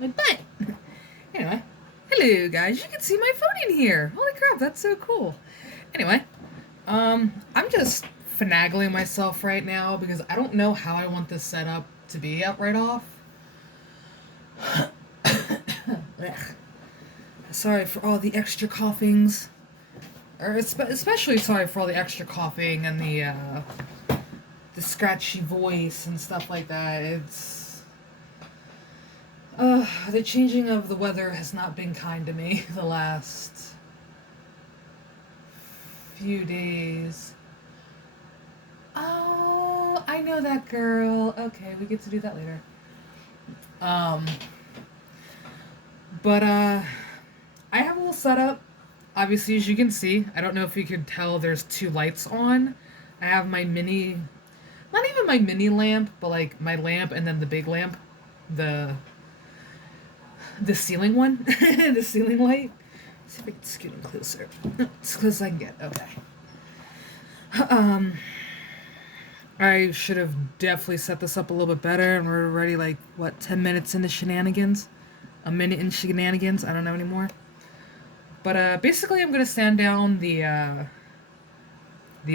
my butt. Anyway, hello guys, you can see my phone in here. Holy crap, that's so cool. Anyway, I'm just finagling myself right now because I don't know how I want this setup to be up right off. Sorry for all the extra coughings. Or especially sorry for all the extra coughing and the scratchy voice and stuff like that. It's the changing of the weather has not been kind to me the last few days. Oh, I know that girl. Okay, we get to do that later. But I have a little setup. Obviously, as you can see, I don't know if you can tell, there's two lights on. I have my mini, not even my mini lamp, but like my lamp and then the big lamp, the ceiling one, the ceiling light. Let's see if I can scoot in closer. As close as I can get. Okay. I should have definitely set this up a little bit better, and we're already like what 10 minutes into shenanigans, a minute in shenanigans. I don't know anymore. But basically, I'm gonna stand down these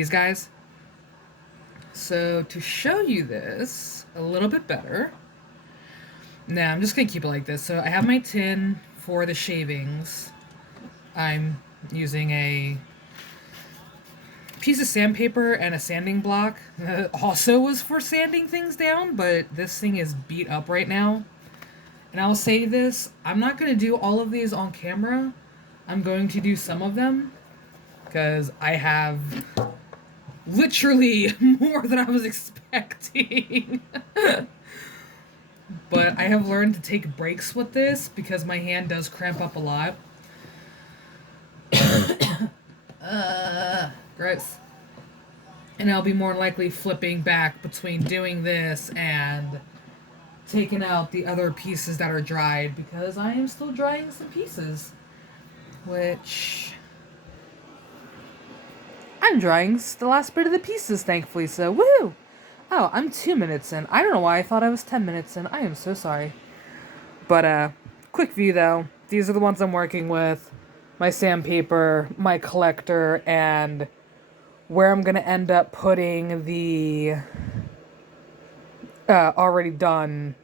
guys. So to show you this a little bit better, now I'm just gonna keep it like this. So I have my tin for the shavings. I'm using a piece of sandpaper and a sanding block. Also was for sanding things down, but this thing is beat up right now. And I'll say this: I'm not gonna do all of these on camera. I'm going to do some of them because I have literally more than I was expecting. But I have learned to take breaks with this because my hand does cramp up a lot. Gross. And I'll be more likely flipping back between doing this and taking out the other pieces that are dried because I am still drying some pieces. Which I'm drying the last bit of the pieces, thankfully, so woo! Oh, I'm 2 minutes in. I don't know why I thought I was 10 minutes in. I am so sorry. But quick view though. These are the ones I'm working with. My sandpaper, my collector, and where I'm gonna end up putting the already done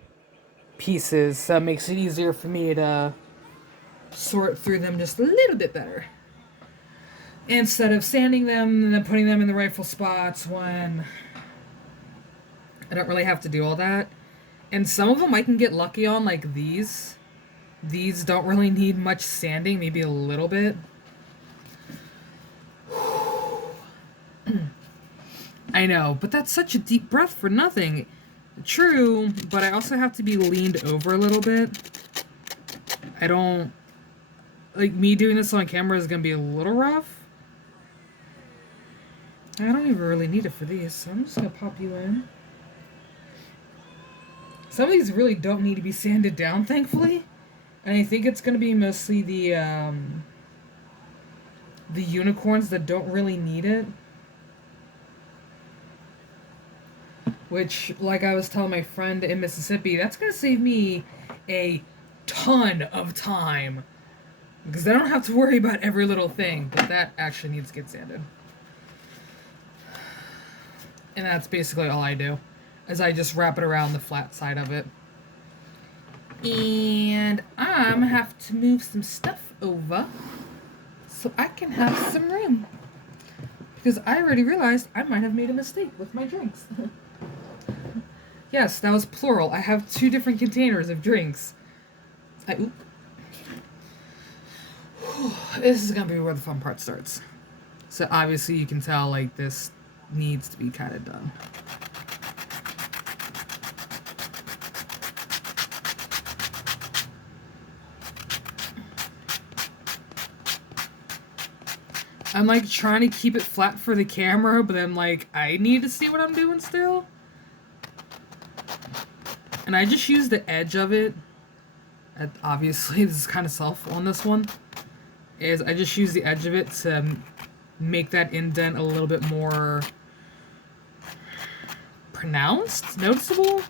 pieces, so it makes it easier for me to sort through them just a little bit better instead of sanding them and then putting them in the rightful spots when I don't really have to do all that. And some of them I can get lucky on, like these don't really need much sanding, maybe a little bit. I know, but that's such a deep breath for nothing. True, but I also have to be leaned over a little bit. I don't like me doing this on camera is gonna be a little rough. I don't even really need it for these, so I'm just gonna pop you in. Some of these really don't need to be sanded down, thankfully. And I think it's gonna be mostly the unicorns that don't really need it. Which, like I was telling my friend in Mississippi, that's gonna save me a ton of time. Because I don't have to worry about every little thing, but that actually needs to get sanded. And that's basically all I do, is I just wrap it around the flat side of it. And I'm gonna have to move some stuff over so I can have some room. Because I already realized I might have made a mistake with my drinks. Yes, that was plural. I have 2 different containers of drinks. This is gonna be where the fun part starts. So obviously you can tell, like, this needs to be kind of done. I'm like trying to keep it flat for the camera, but I'm like, I need to see what I'm doing still. And I just use the edge of it. Obviously, this is kind of self on this one. Is I just use the edge of it to make that indent a little bit more pronounced, noticeable.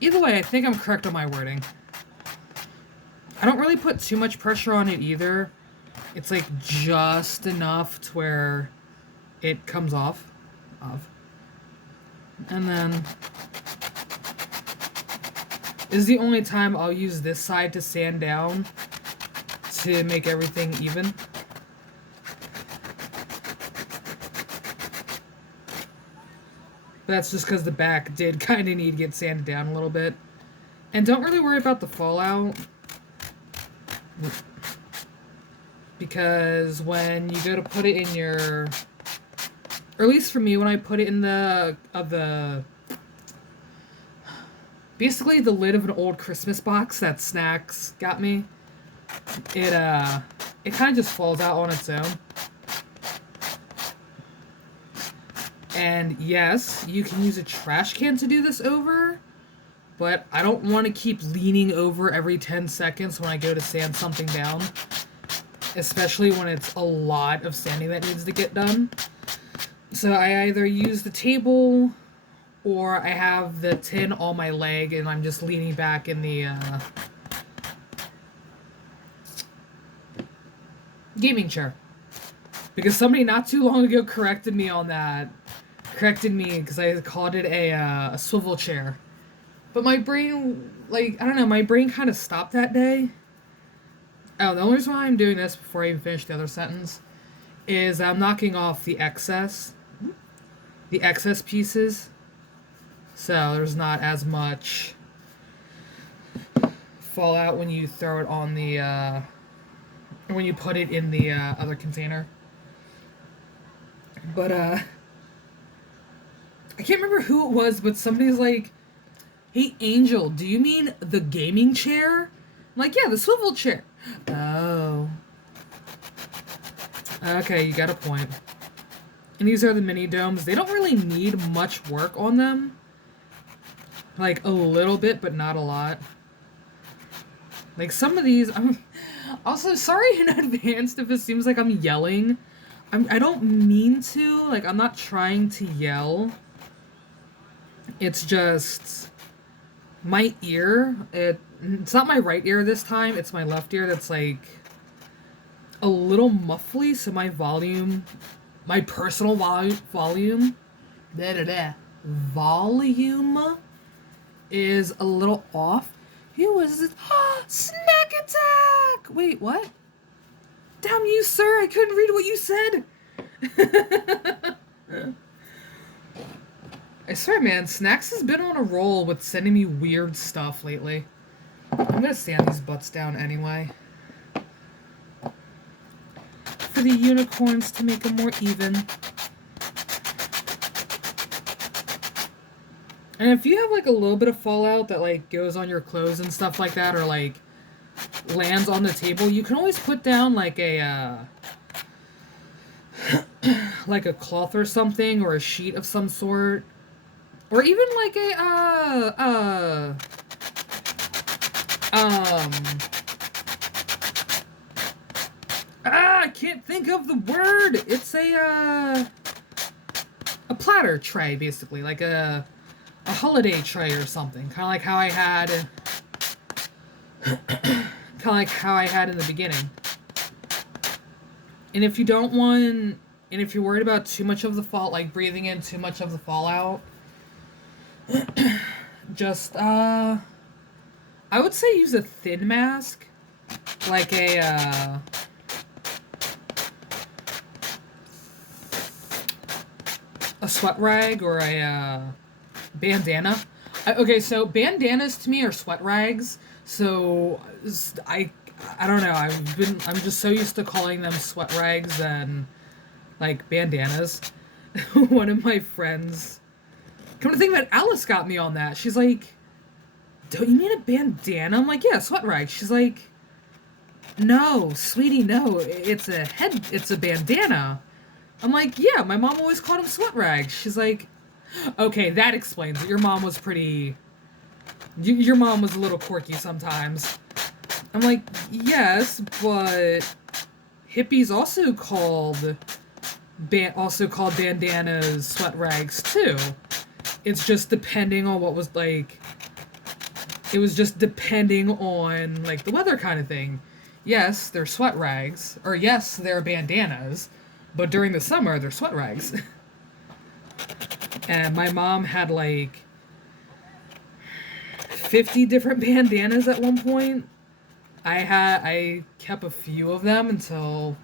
Either way, I think I'm correct on my wording. I don't really put too much pressure on it either. It's like just enough to where it comes off. And then this is the only time I'll use this side to sand down to make everything even. But that's just because the back did kind of need to get sanded down a little bit. And don't really worry about the fallout, because when you go to put it in your, or at least for me, when I put it in the basically the lid of an old Christmas box that Snacks got me, it kind of just falls out on its own. And yes, you can use a trash can to do this over, but I don't want to keep leaning over every 10 seconds when I go to sand something down, especially when it's a lot of sanding that needs to get done. So I either use the table, or I have the tin on my leg and I'm just leaning back in the gaming chair. Because somebody not too long ago corrected me on that. Corrected me because I called it a swivel chair. But my brain, like, I don't know, my brain kind of stopped that day. Oh, the only reason why I'm doing this before I even finish the other sentence is I'm knocking off the excess pieces. So there's not as much fallout when you throw it on the, when you put it in the other container. But, I can't remember who it was, but somebody's like, "Hey, Angel, do you mean the gaming chair?" I'm like, "Yeah, the swivel chair." Oh. Okay, you got a point. And these are the mini domes. They don't really need much work on them. Like, a little bit, but not a lot. Like, some of these, I'm also sorry in advance if it seems like I'm yelling. I don't mean to. Like, I'm not trying to yell. It's just my ear. It's not my right ear this time. It's my left ear that's, like, a little muffly, so my volume, my personal volume is a little off. Who was this? Snack attack! Wait, what? Damn you, sir! I couldn't read what you said! I swear, man, Snacks has been on a roll with sending me weird stuff lately. I'm gonna sand these butts down anyway. For the unicorns to make them more even. And if you have, like, a little bit of fallout that, like, goes on your clothes and stuff like that, or, like, lands on the table, you can always put down, like, a, like a cloth or something, or a sheet of some sort. Or even, like, I can't think of the word! It's a platter tray, basically. Like a holiday tray or something. Kind of like how I had... kind of like how I had in the beginning. And if you don't want... And if you're worried about too much of the like breathing in too much of the fallout, just, I would say use a thin mask. Like a sweat rag or a bandana. Okay, so bandanas to me are sweat rags. So I don't know. I'm just so used to calling them sweat rags and like bandanas. One of my friends, come to think of it, Alice got me on that. She's like, "Don't you mean a bandana?" I'm like, "Yeah, sweat rag." She's like, "No, sweetie, no. It's a bandana." I'm like, "Yeah, my mom always called them sweat rags." She's like, "Okay, that explains it. Your mom was pretty... Your mom was a little quirky sometimes." I'm like, "Yes, but hippies also called bandanas sweat rags too. It's just depending on what was, like, It was just depending on like the weather kind of thing. Yes, they're sweat rags, or yes, they're bandanas, but during the summer they're sweat rags. And my mom had like 50 different bandanas at one point. I kept a few of them until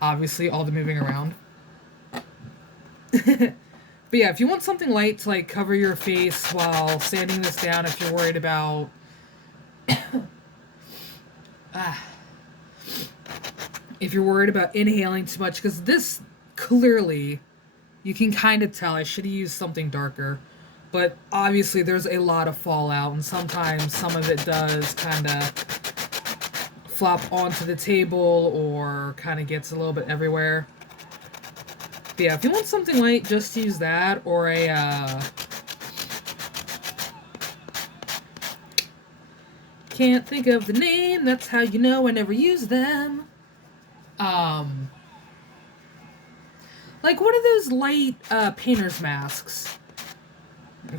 obviously all the moving around. But yeah, if you want something light to like cover your face while sanding this down, if you're worried about if you're worried about inhaling too much, because this clearly you can kind of tell I should have used something darker, but obviously there's a lot of fallout, and sometimes some of it does kind of flop onto the table or kind of gets a little bit everywhere. But yeah, if you want something light, just use that, or a, can't think of the name, that's how you know I never use them. Like one of those light, painter's masks.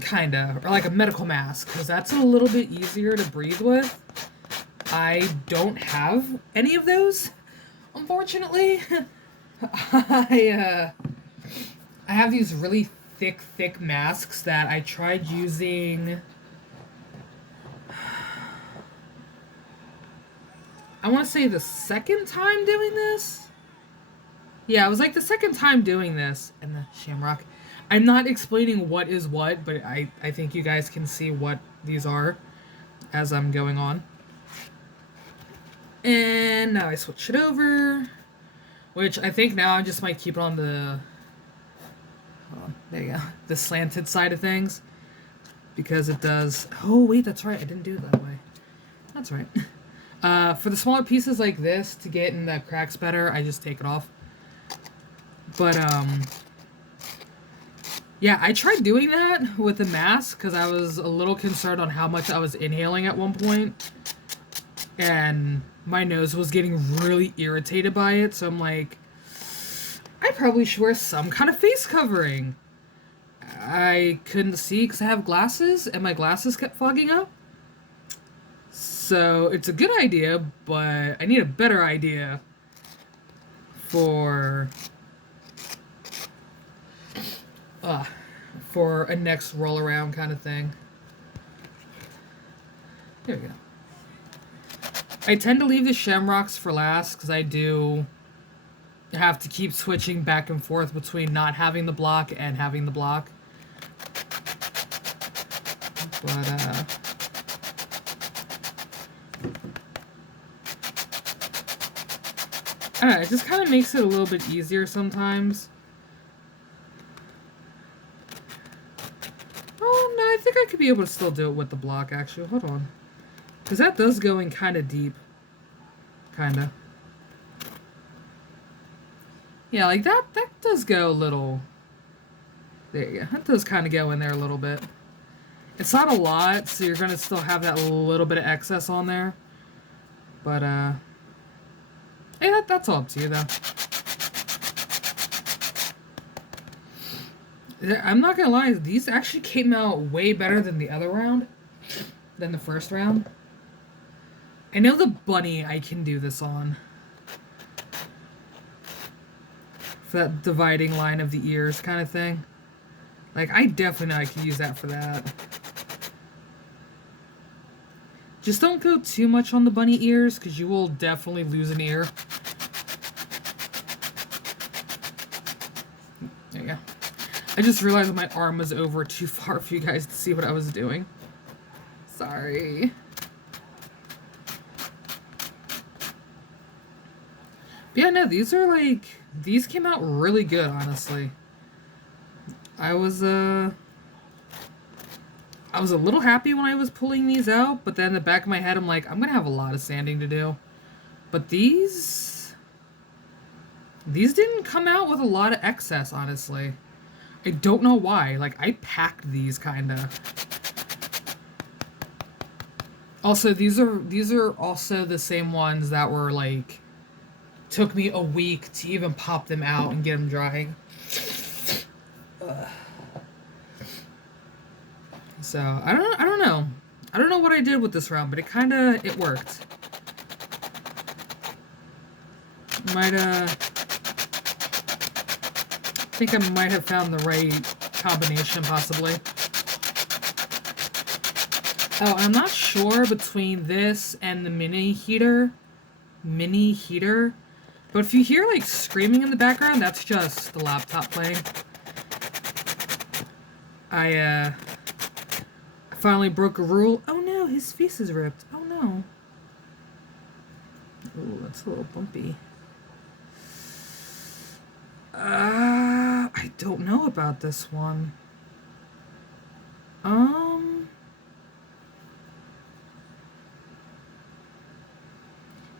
Kinda. Or like a medical mask, because that's a little bit easier to breathe with. I don't have any of those, unfortunately. I have these really thick masks that I tried using. I want to say the second time doing this. Yeah, it was like the second time doing this. And the shamrock. I'm not explaining what is what, but I think you guys can see what these are as I'm going on. And now I switch it over. Which I think now I just might keep it on the... there you go. The slanted side of things. Because it does... Oh, wait, that's right. I didn't do it that way. That's right. For the smaller pieces like this, to get in the cracks better, I just take it off. But, yeah, I tried doing that with the mask because I was a little concerned on how much I was inhaling at one point. And my nose was getting really irritated by it, so I'm like, I probably should wear some kind of face covering. I couldn't see because I have glasses, and my glasses kept fogging up. So it's a good idea, but I need a better idea for a next roll around kind of thing. There we go. I tend to leave the shamrocks for last because I do have to keep switching back and forth between not having the block and having the block. But, I don't know, it just kind of makes it a little bit easier sometimes. Oh, no, I think I could be able to still do it with the block, actually. Hold on. Because that does go in kind of deep. Kind of. Yeah, like that does go a little... There you go. That does kind of go in there a little bit. It's not a lot, so you're going to still have that little bit of excess on there. But, hey, that's all up to you, though. I'm not going to lie, these actually came out way better than the other round. Than the first round. I know the bunny I can do this on. For that dividing line of the ears kind of thing. Like, I definitely know I can use that for that. Just don't go too much on the bunny ears, because you will definitely lose an ear. There you go. I just realized my arm was over too far for you guys to see what I was doing. Sorry. But yeah, no, these are like... These came out really good, honestly. I was a little happy when I was pulling these out, but then in the back of my head, I'm like, I'm gonna have a lot of sanding to do. But these didn't come out with a lot of excess, honestly. I don't know why. Like, I packed these, kinda. Also, these are also the same ones that were, like... Took me a week to even pop them out and get them drying. So, I don't know. I don't know what I did with this round, but it worked. I think I might have found the right combination, possibly. Oh, I'm not sure between this and the mini heater, but if you hear, like, screaming in the background, that's just the laptop playing. I finally broke a rule. Oh no, his face is ripped. Oh no. Ooh, that's a little bumpy. I don't know about this one. Nah,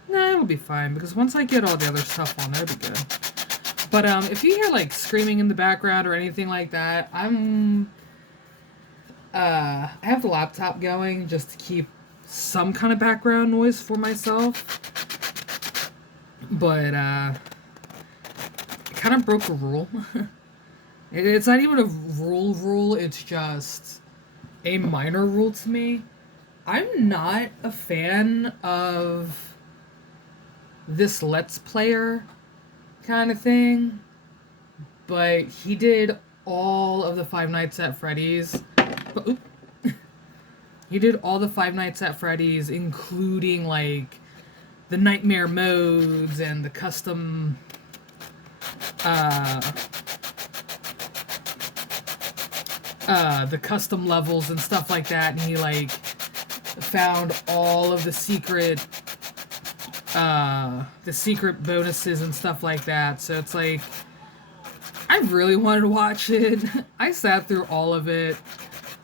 it'll be fine, because once I get all the other stuff on, it'll be good. But, if you hear, like, screaming in the background or anything like that, I have the laptop going just to keep some kind of background noise for myself. But, I kind of broke a rule. It's not even a rule, it's just a minor rule to me. I'm not a fan of this Let's Player kind of thing, but he did all of the Five Nights at Freddy's. He did all the Five Nights at Freddy's, including, like, the nightmare modes and the custom levels and stuff like that, and he, like, found all of the secret bonuses and stuff like that. So it's like, I really wanted to watch it. I sat through all of it.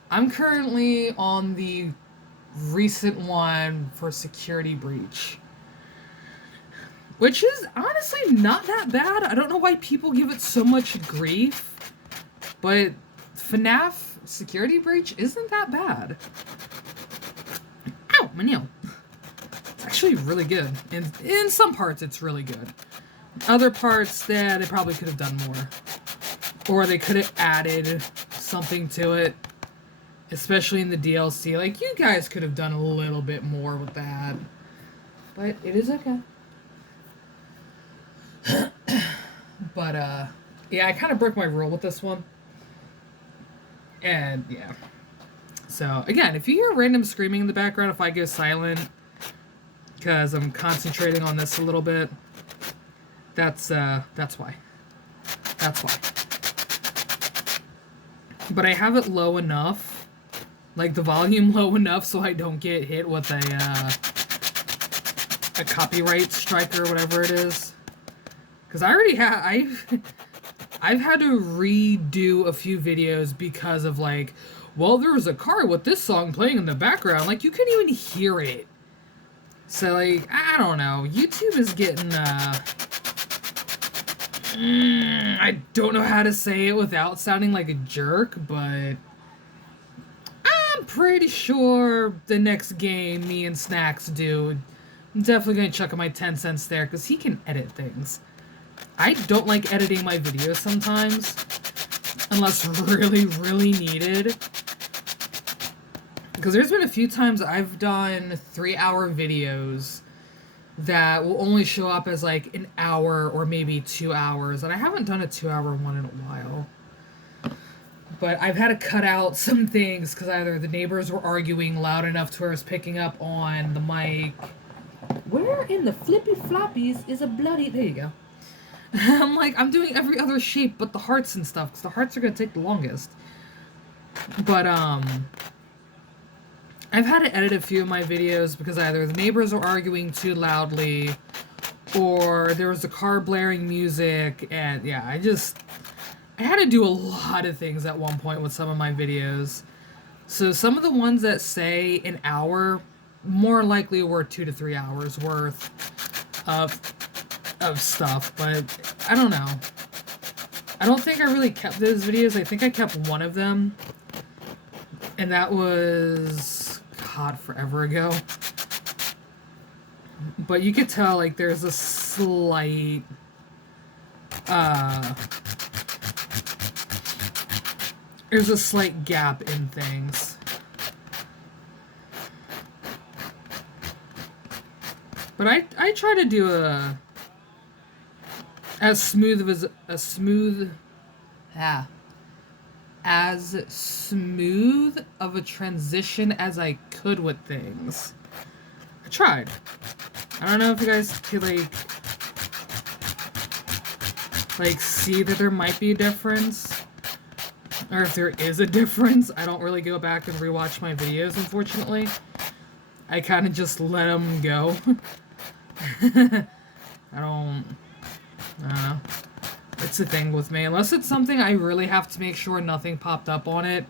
I'm currently on the recent one for Security Breach, which is honestly not that bad. I don't know why people give it so much grief, but FNAF Security Breach isn't that bad. Ow, my nail. It's actually really good. And in some parts, it's really good. Other parts, they probably could have done more. Or they could have added something to it, especially in the DLC. Like, you guys could have done a little bit more with that. But it is okay. But, yeah, I kind of broke my rule with this one. And, yeah. So, again, if you hear random screaming in the background, if I go silent, because I'm concentrating on this a little bit, that's why. That's why. But I have it low enough, like the volume low enough, so I don't get hit with a copyright strike or whatever it is. Because I already have, I've had to redo a few videos because of, like, well, there was a car with this song playing in the background. Like, you couldn't even hear it. So, like, I don't know. YouTube is getting, I don't know how to say it without sounding like a jerk, but I'm pretty sure the next game me and Snacks do, I'm definitely going to chuck in my 10 cents there, because he can edit things. I don't like editing my videos sometimes, unless really, really needed. Because there's been a few times I've done 3-hour videos that will only show up as like an hour or maybe 2 hours, and I haven't done a 2-hour one in a while. But I've had to cut out some things because either the neighbors were arguing loud enough to where I was picking up on the mic. Where in the flippy floppies is a bloody... There you go. I'm like, I'm doing every other shape but the hearts and stuff, because the hearts are going to take the longest. But, I've had to edit a few of my videos because either the neighbors were arguing too loudly, or there was a car blaring music, and yeah, I had to do a lot of things at one point with some of my videos. So some of the ones that say an hour, more likely were 2 to 3 hours worth of stuff, but I don't know. I don't think I really kept those videos. I think I kept one of them, and that was, God, forever ago. But you could tell, like, there's a slight, there's a slight gap in things. But I try to do as smooth of a transition as I could with things. I tried. I don't know if you guys could like see that there might be a difference, or if there is a difference. I don't really go back and rewatch my videos, unfortunately. I kind of just let them go. I don't know. It's the thing with me. Unless it's something I really have to make sure nothing popped up on it,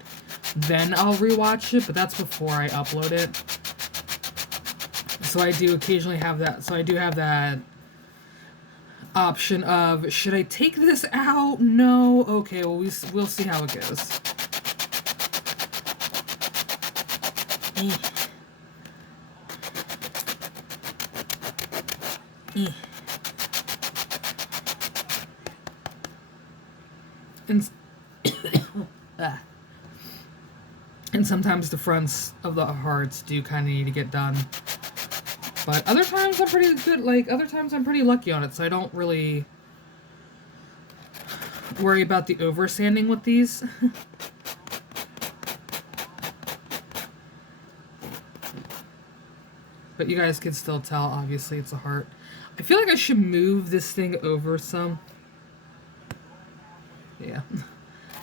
then I'll rewatch it, but that's before I upload it. So I do occasionally have that. So I do have that option of, should I take this out? No? Okay, well, we'll see how it goes. And sometimes the fronts of the hearts do kind of need to get done. But other times I'm pretty good, other times I'm pretty lucky on it, so I don't really worry about the over sanding with these. But you guys can still tell, obviously, it's a heart. I feel like I should move this thing over some. Yeah.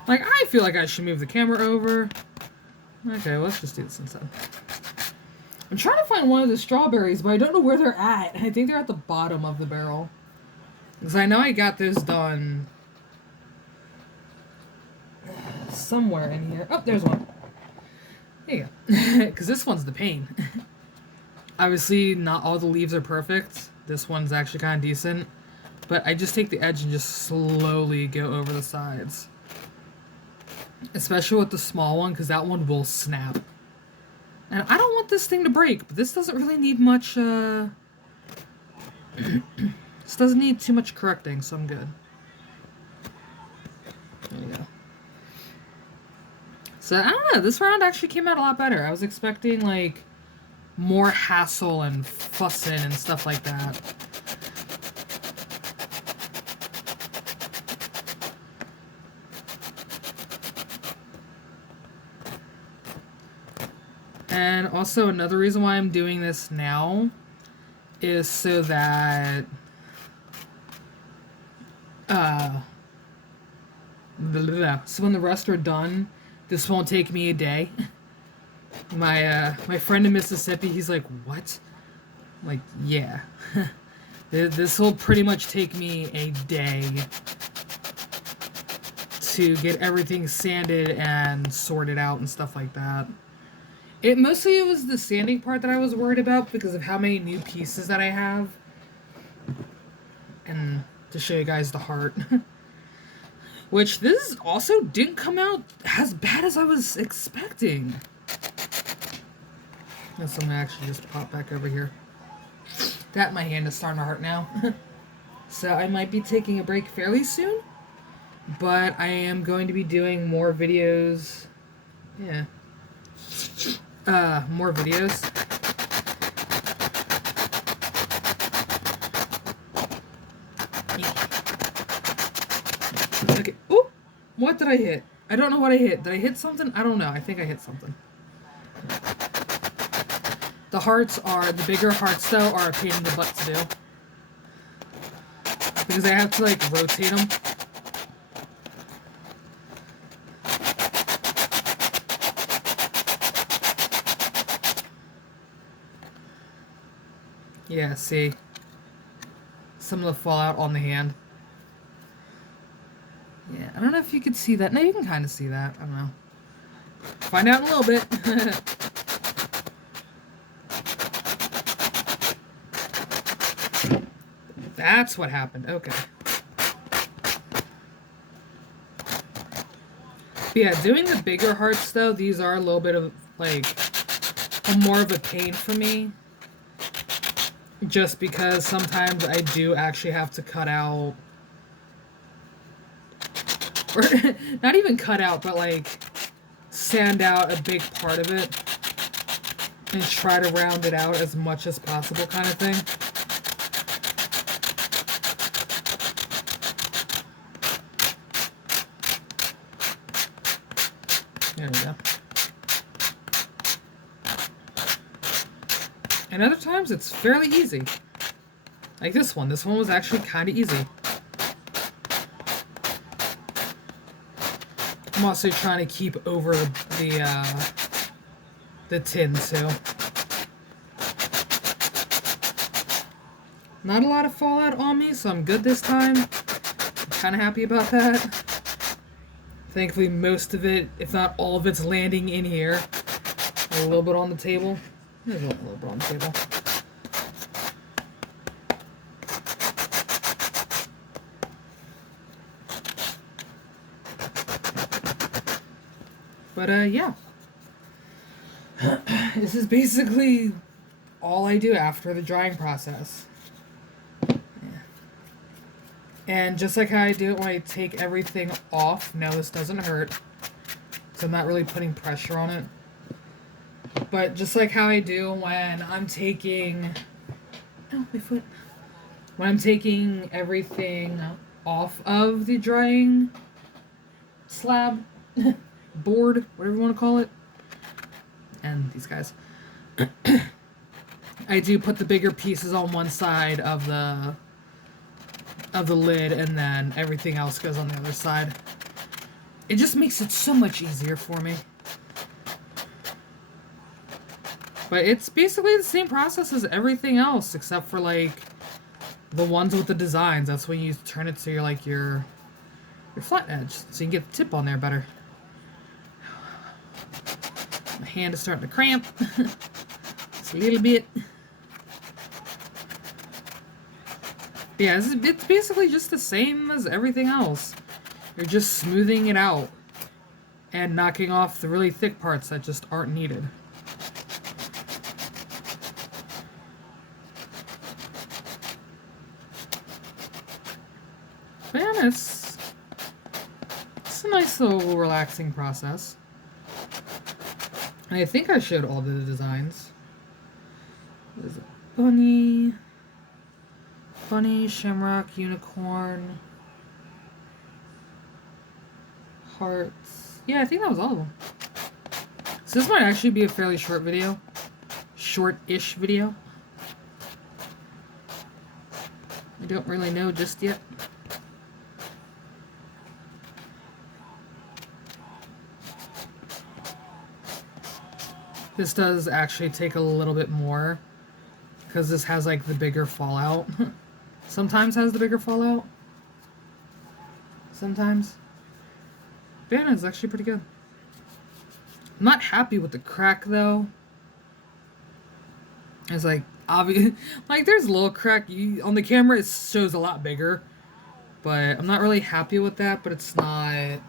Like, I feel like I should move the camera over. Okay, well, let's just do this instead. I'm trying to find one of the strawberries, but I don't know where they're at. I think they're at the bottom of the barrel. Because I know I got this done somewhere in here. Oh, there's one. There you go. Because this one's the pain. Obviously, not all the leaves are perfect. This one's actually kind of decent. But I just take the edge and just slowly go over the sides. Especially with the small one, because that one will snap. And I don't want this thing to break, but this doesn't really need much, this doesn't need too much correcting, so I'm good. There you go. So, I don't know, this round actually came out a lot better. I was expecting, like, more hassle and fussing and stuff like that. And also another reason why I'm doing this now is so that so when the rest are done, this won't take me a day. My friend in Mississippi, he's like, what? I'm like, yeah. This will pretty much take me a day to get everything sanded and sorted out and stuff like that. It was the sanding part that I was worried about because of how many new pieces that I have. And to show you guys the heart. Which this also didn't come out as bad as I was expecting. And so I'm gonna actually just pop back over here. That my hand is starting to hurt now. So I might be taking a break fairly soon. But I am going to be doing more videos. Yeah. More videos. Okay. Oh, what did I hit? I don't know what I hit. Did I hit something? I don't know. I think I hit something. The bigger hearts though are a pain in the butt to do. Because I have to like rotate them. Yeah, see? Some of the fallout on the hand. Yeah, I don't know if you could see that. No, you can kind of see that. I don't know. Find out in a little bit. That's what happened. Okay. But yeah, doing the bigger hearts, though, these are a little bit of, like, more of a pain for me. Just because sometimes I do actually have to cut out, or not even cut out, but like sand out a big part of it and try to round it out as much as possible kind of thing. And other times it's fairly easy. Like this one. This one was actually kind of easy. I'm also trying to keep over the tin too. Not a lot of fallout on me, so I'm good this time. I'm kind of happy about that. Thankfully, most of it, if not all of it's landing in here. A little bit on the table. There's a little bit on the table. But, yeah. This is basically all I do after the drying process. And just like how I do it when I take everything off, no, this doesn't hurt. So I'm not really putting pressure on it. But just like how I do when I'm taking... Oh, my foot. When I'm taking everything off of the drying slab, board, whatever you want to call it. And these guys. I do put the bigger pieces on one side of the lid, and then everything else goes on the other side. It just makes it so much easier for me. But it's basically the same process as everything else, except for like the ones with the designs. That's when you turn it to your flat edge, so you can get the tip on there better. My hand is starting to cramp. Just a little bit. Yeah, it's basically just the same as everything else. You're just smoothing it out and knocking off the really thick parts that just aren't needed. But yeah, it's a nice little relaxing process. And I think I showed all the designs. There's a bunny, shamrock, unicorn, hearts. Yeah, I think that was all of them. So this might actually be a fairly short video. Short-ish video. I don't really know just yet. This does actually take a little bit more, because this has like the bigger fallout. Sometimes has the bigger fallout. Sometimes. But yeah, it's actually pretty good. I'm not happy with the crack though. It's like obvious, like there's a little crack. On the camera it shows a lot bigger, but I'm not really happy with that. But it's not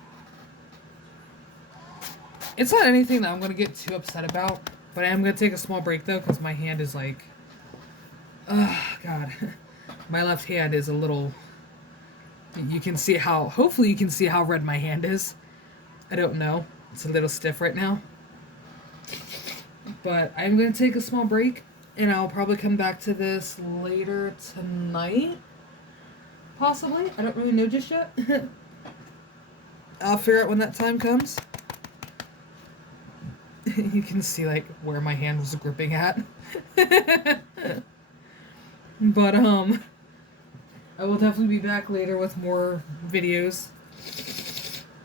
anything that I'm gonna get too upset about. But I am gonna take a small break though, because my hand is like, oh god, my left hand is a little. You can see how. Hopefully you can see how red my hand is. I don't know. It's a little stiff right now. But I'm gonna take a small break, and I'll probably come back to this later tonight. Possibly. I don't really know just yet. I'll figure out when that time comes. You can see like where my hand was gripping at. But I will definitely be back later with more videos.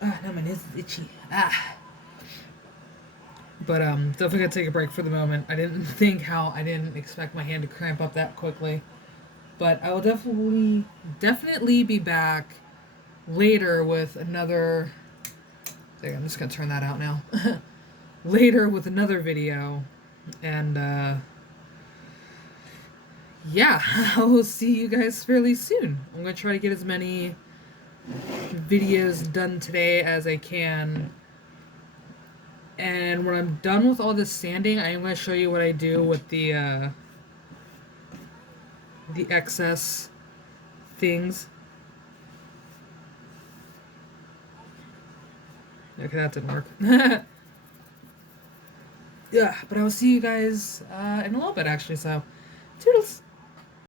Ah, now my nose is itchy. Ah. But definitely gonna take a break for the moment. I didn't expect my hand to cramp up that quickly. But I will definitely be back later with another. There, I'm just gonna turn that out now. Later with another video, and yeah, I will see you guys fairly soon. I'm gonna try to get as many videos done today as I can, and when I'm done with all this sanding, I am gonna show you what I do with the excess things. Okay, that didn't work. Yeah, but I will see you guys in a little bit, actually, so toodles!